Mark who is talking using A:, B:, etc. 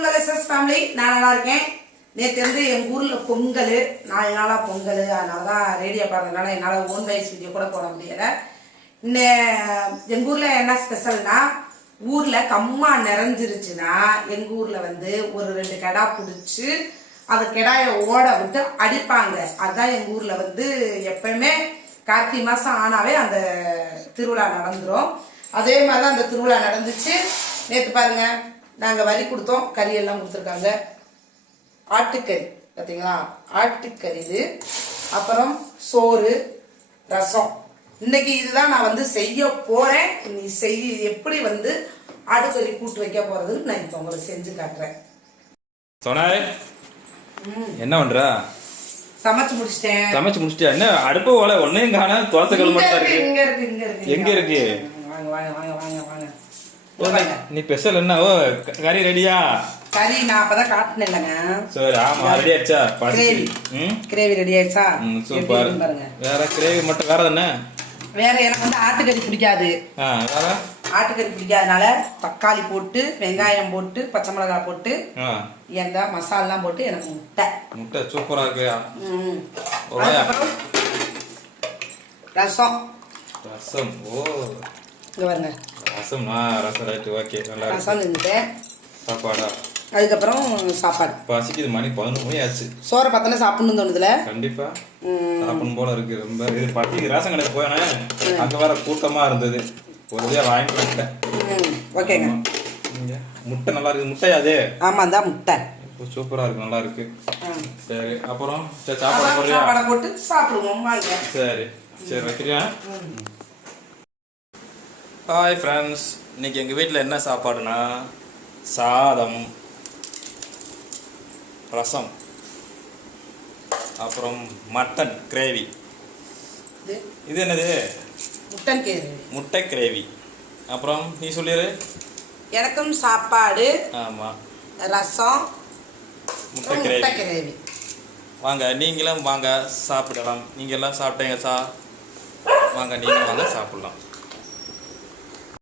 A: உங்கள் SS family நான் நல்லா இருக்கேன். நேற்று வந்து எங்கள் ஊரில் பொங்கல். நாலு நாளாக பொங்கல். அதனால தான் ரேடியோ பாடுறதுனால என்னால் ஓன் வயசு வீடியோ கூட போட முடியலை. எங்கள் ஊரில் என்ன ஸ்பெஷல்னா ஊரில் கம்மா நிறைஞ்சிருச்சுன்னா எங்கள் ஊரில் வந்து ஒரு ரெண்டு கெடா பிடிச்சி அந்த கிடாய ஓட விட்டு அடிப்பாங்க. அதுதான் எங்கள் ஊரில் வந்து எப்பயுமே கார்த்திகை மாதம் ஆனாவே அந்த திருவிழா நடந்துடும் அதே மாதிரி தான் அந்த திருவிழா நடந்துச்சு. நேற்று பாருங்கள் நாங்கள் வரி கொடுத்தோம் கறி எல்லாம் கொடுத்துருக்காங்க. ஆட்டுக்கறி பார்த்தீங்களா ஆட்டுக்கறி இது அப்புறம் சோறு ரசம். இன்னைக்கு இதுதான் நான் வந்து செய்ய போறேன். நீ செய் எப்படி வந்து ஆட்டுக்கறி கூட்டு வைக்க போறதுன்னு நான் இப்போ உங்களுக்கு செஞ்சு காட்டுறேன்.
B: சோனாய் என்ன பண்ற?
A: சமைச்சு முடிச்சிட்டேன்.
B: சமைச்சு முடிச்சிட்டியா? என்ன அடுப்பு ஓலை ஒன்னையும் காண தோசை கல் மட்டும் இருக்கு. எங்க இருக்கு?
A: வாங்க வாங்க வாங்க வாங்க வாங்க.
B: நீ- நீ ஸ்பெஷல் என்ன? ஓ கறி ரெடியா
A: கறி நான் அப்பதான் காட்டினேன் இல்லைங்க.
B: சரி ஆமா ரெடி ஆயிடுச்சா?
A: கிரேவி. கிரேவி ரெடி ஆயிடுச்சா?
B: சூப்பர். வேற கிரேவி மட்டும் வேற என்ன?
A: வேற எனக்கு வந்து ஆட்டுக்கறி பிடிக்காது. ஆட்டுக்கறி பிடிக்காதனால தக்காளி போட்டு வெங்காயம் போட்டு பச்சை மிளகாய் போட்டு எந்த மசாலாம் போட்டு எனக்கு முட்டை.
B: முட்டை சூப்பரா இருக்கு.
A: ரசம்.
B: ரசம். ஓ.
A: இங்க பாருங்க.
B: ரசம் ஆ ரசம் ரைட்டு ஓகே நல்லா
A: ரசம் செஞ்சுட்டேன்
B: சாப்பாடா?
A: அதுக்கப்புறம் சாப்பாடு.
B: பசிக்குது மணி பதினொன்று மணி ஆச்சு.
A: சோறை பார்த்தோன்னா சாப்பிடணும்னு தோணுதுல.
B: கண்டிப்பா. சாப்பிடணும் போல இருக்கு ரொம்ப இது பட்டி ரேஷன் கடைக்கு போனேன் அங்க வேற கூட்டமா இருந்தது. ஒரு வழியா வாங்கிட்டு வந்துட்டேன்.
A: ஓகேங்க.
B: முட்டை நல்லா இருக்கு முட்டையா அது?
A: ஆமாம் தான் முட்டை.
B: இப்போ சூப்பரா இருக்கு நல்லா இருக்கு. சரி அப்புறம் சரி சாப்பாடு
A: சாப்பாடை போட்டு சாப்பிடுவோம்
B: சரி சரி வைக்கிறியா? ஹாய் ஃப்ரெண்ட்ஸ் இன்னைக்கு எங்கள் வீட்டில் என்ன சாப்பாடுனா சாதம் ரசம் அப்புறம் மட்டன் கிரேவி.
A: இது?
B: என்னது?
A: முட்டன்
B: முட்டை கிரேவி. அப்புறம் நீ சொல்லிடு
A: எனக்கும் சாப்பாடு
B: ஆமாம்
A: ரசம்
B: முட்டை
A: முட்டை
B: கிரேவி.
A: கிரேவி.
B: வாங்க நீங்களும் வாங்க சாப்பிடலாம். நீங்கள் எல்லாம் சாப்பிட்டீங்க சா வாங்க நீங்கள் வாங்க சாப்பிடலாம்.